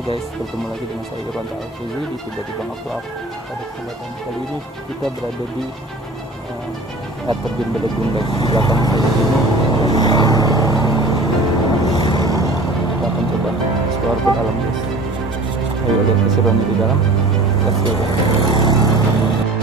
Halo guys, bertemu lagi dengan saya Irwan Alfizi di Tiba-Tiba Ngevlog. Pada kesempatan kali ini kita berada di air terjun Bedegung guys. Di belakang saya ini kita akan coba explore ke dalam guys. Ayo lihat keseruannya di dalam. Let's go guys.